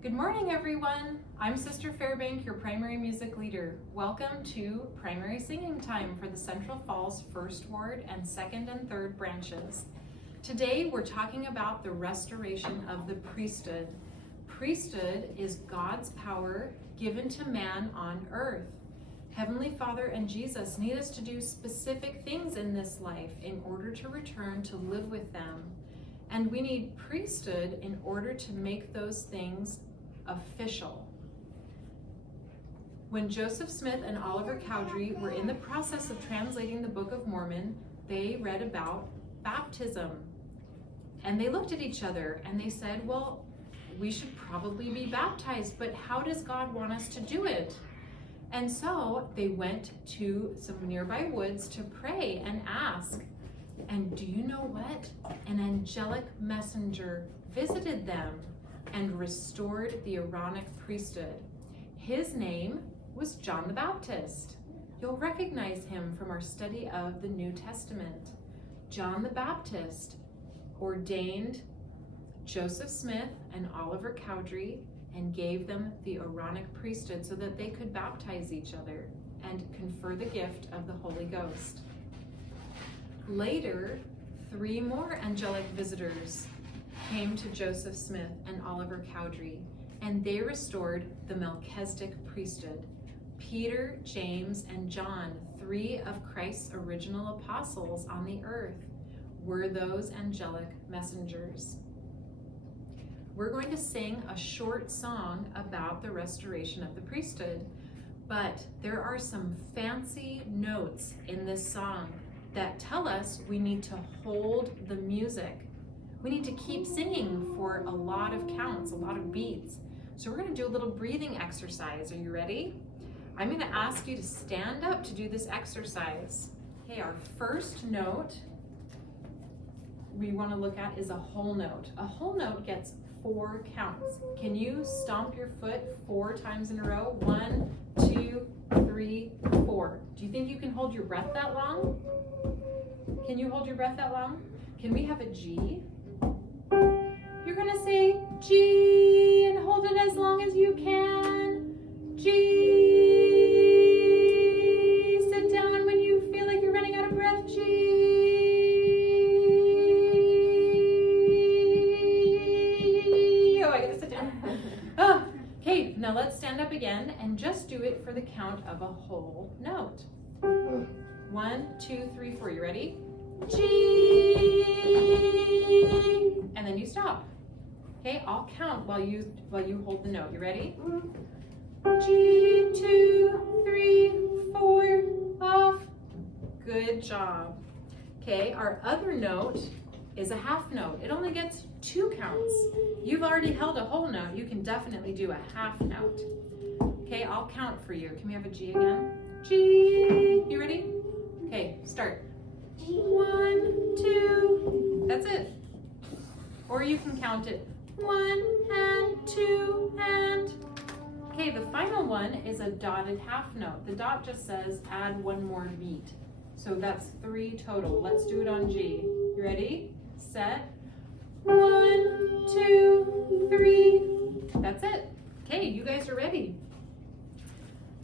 Good morning, everyone. I'm Sister Fairbank, your primary music leader. Welcome to primary singing time for the Central Falls First Ward and Second and Third branches. Today, we're talking about the restoration of the priesthood. Priesthood is God's power given to man on earth. Heavenly Father and Jesus need us to do specific things in this life in order to return to live with them. And we need priesthood in order to make those things official. When Joseph Smith and Oliver Cowdery were in the process of translating the Book of Mormon, they read about baptism. And they looked at each other and they said, well, we should probably be baptized, but how does God want us to do it? And so they went to some nearby woods to pray and ask. And do you know what? An angelic messenger visited them and restored the Aaronic priesthood. His name was John the Baptist. You'll recognize him from our study of the New Testament. John the Baptist ordained Joseph Smith and Oliver Cowdery and gave them the Aaronic priesthood so that they could baptize each other and confer the gift of the Holy Ghost. Later, 3 more angelic visitors came to Joseph Smith and Oliver Cowdery, and they restored the Melchizedek priesthood. Peter, James, and John, 3 of Christ's original apostles on the earth, were those angelic messengers. We're going to sing a short song about the restoration of the priesthood, but there are some fancy notes in this song that tell us we need to hold the music. We need to keep singing for a lot of counts, a lot of beats. So we're going to do a little breathing exercise. Are you ready? I'm going to ask you to stand up to do this exercise. Okay, our first note we want to look at is a whole note. A whole note gets 4 counts. Can you stomp your foot 4 times in a row? 1, 2, 3, 4. Do you think you can hold your breath that long? Can you hold your breath that long? Can we have a G? You're gonna say G and hold it as long as you can. G. Sit down when you feel like you're running out of breath. G. Oh, I gotta sit down. Oh, okay, now let's stand up again and just do it for the count of a whole note. 1, 2, 3, 4. You ready? G. And then you stop. Okay, I'll count while you hold the note. You ready? G, 2, 3, 4, off. Good job. Okay, our other note is a half note. It only gets 2 counts. You've already held a whole note. You can definitely do a half note. Okay, I'll count for you. Can we have a G again? G. You ready? Okay, start. 1, 2. That's it. Or you can count it 1 and 2 and. Okay, the final one is a dotted half note. The dot just says add 1 more beat. So that's 3 total. Let's do it on G. You ready? Set. 1, 2, 3. That's it. Okay, you guys are ready.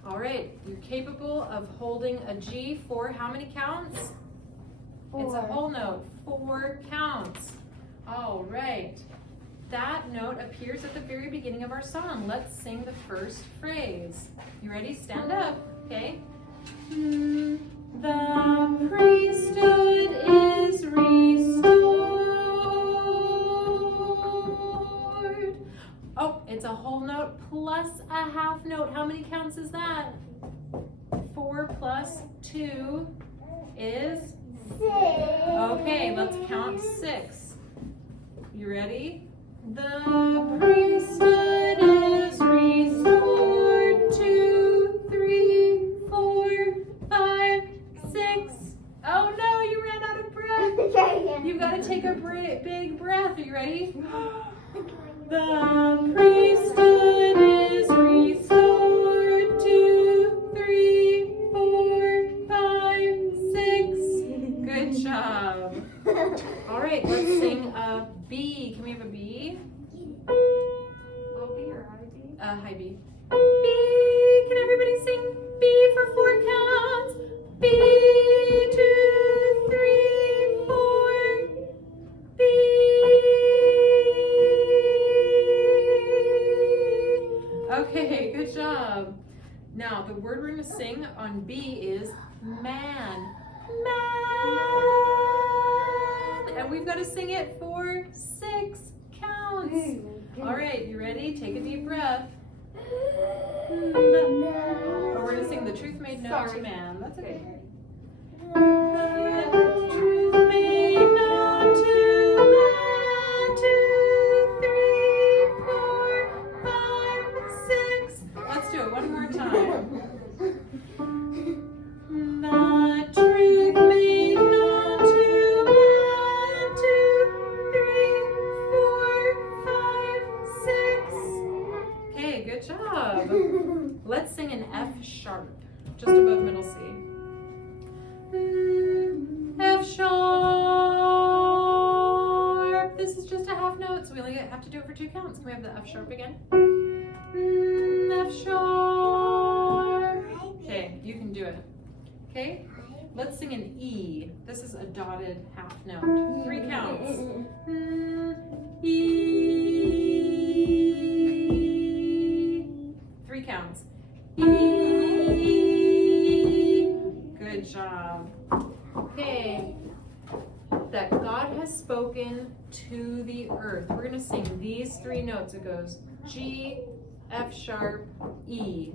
All right, you're capable of holding a G for how many counts? 4. It's a whole note, 4 counts. All right. That note appears at the very beginning of our song. Let's sing the first phrase. You ready? Stand up, okay? The priesthood is restored. Oh, it's a whole note plus a half note. How many counts is that? 4 plus 2 is 6. Okay, let's count 6. You ready? The priesthood is restored. 2, 3, 4, 5, 6. Oh no, you ran out of breath. You've got to take a big breath. Are you ready? The priesthood is restored. 2, 3, 4, 5, 6. Good job. All right, let's sing a B. Can we have a B? Hi, B. B. Can everybody sing B for 4 counts? B, 2, 3, 4. B. Okay, good job. Now, the word we're going to sing on B is man. Man. And we've got to sing it for 6 counts. All right, you ready? Take a deep breath. Or we're going to sing the truth made known to man. That's okay. The truth made known to man. 2, 3, 4, 5, 6. Let's do it one more time. The truth made known to man. 2, 3, 4, 5, 6. Okay, good job. Let's sing an F sharp, just above middle C. F sharp. This is just a half note, so we only have to do it for 2 counts. Can we have the F sharp again? F sharp. Okay, you can do it. Okay, let's sing an E. This is a dotted half note. 3 counts. E. 3 counts. E. Good job. Okay, that God has spoken to the earth. We're going to sing these 3 notes. It goes G, F sharp, E.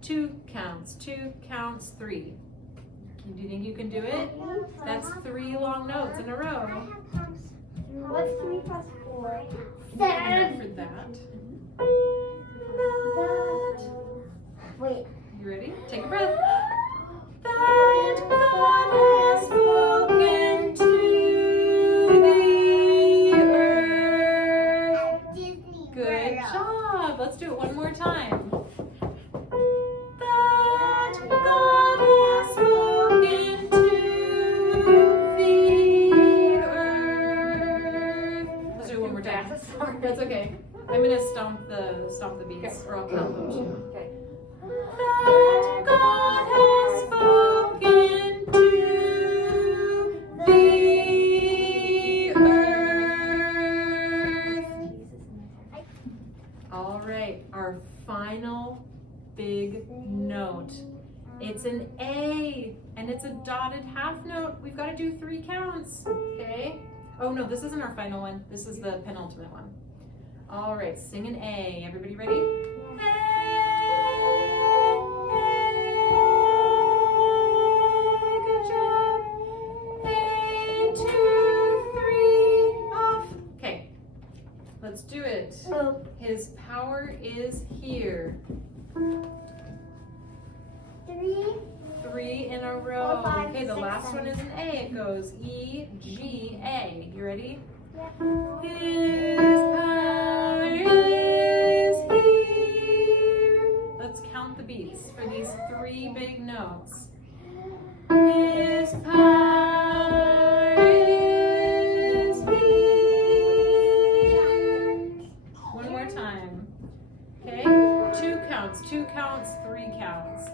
2 counts, 2 counts, 3. Do you think you can do it? That's 3 long notes in a row. What's 3 plus 4? Note for that. Wait. You ready? Take a breath. That God has spoken to the earth. Good job. Let's do it one more time. That God has spoken to the earth. Let's do it one more time. That's okay. I'm gonna stomp the beats, or I'll count them too. Okay. That God has spoken to the earth. All right, our final big note. It's an A, and it's a dotted half note. We've got to do 3 counts, okay? Oh no, this isn't our final one. This is the penultimate one. All right, sing an A. Everybody ready? A. Good job. A, 2, 3, off. Okay, let's do it. Oh. His power is here. 3. 3 in a row. 4, 5, Okay, the 6, last 7. one is an A. It goes E, G, A. You ready? Yep. His power is here. Let's count the beats for these 3 big notes. His power is here. One more time. Okay? 2 counts, 2 counts, 3 counts.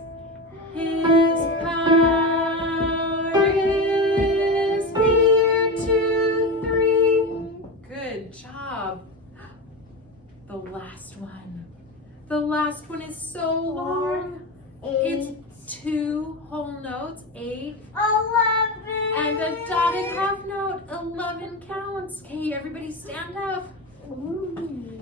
His power is here. 2, 3. Good job. The last one. The last one is so long. 8. It's 2 whole notes, 8, 11. and a dotted half note, 11 counts. Okay, everybody stand up.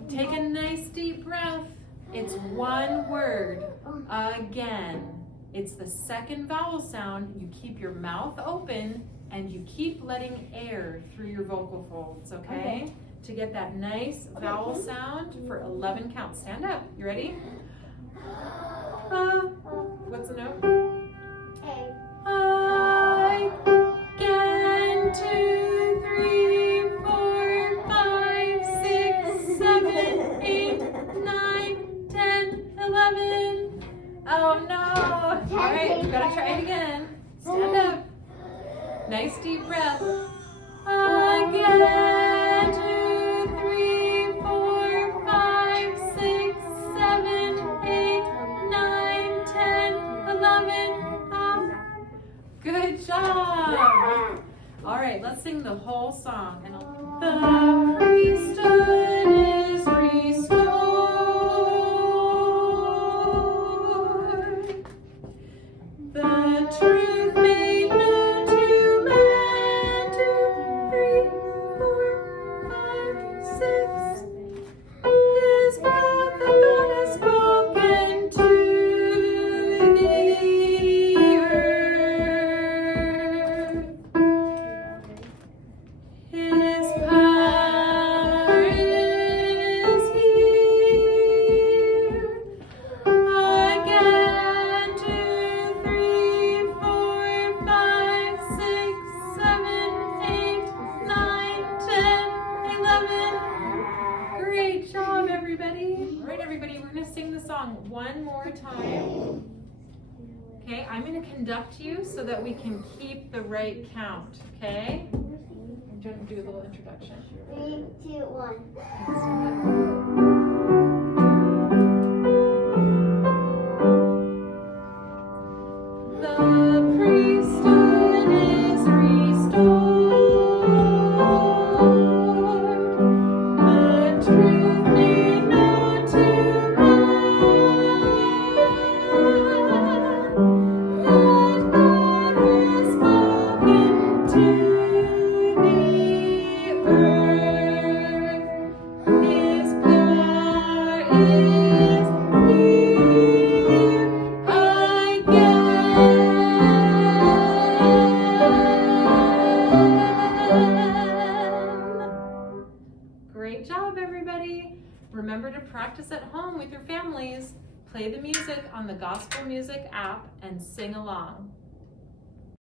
Take a nice deep breath. It's one word. Again. It's the second vowel sound. You keep your mouth open and you keep letting air through your vocal folds, okay? To get that nice vowel sound for 11 counts. Stand up. You ready? What's the note? Again, 2, 3, 4, 5, 6, 7, 8, 9, 10, 11. Oh no! All right, you gotta try it again. Stand up. Nice deep breath. Again, 2, 3, 4, 5, 6, 7. All right, let's sing the whole song. And the priesthood is restored. The truth made known to man. 2, 3, 4, 5, 6. His wrath that God has spoken to the earth. His power is here. Again, 2, 3, 4, 5, 6, 7, 8, 9, 10, 11. Great job, everybody. All right, everybody, we're going to sing the song one more time. Okay, I'm going to conduct you so that we can keep the right count, okay? I'm going to do a little introduction. 3, 2, 1. The priesthood is restored. The truth made known to man. That God has spoken to the earth. His power is again. Great job, everybody. Remember to practice at home with your families. Play the music on the Gospel Music app and sing along.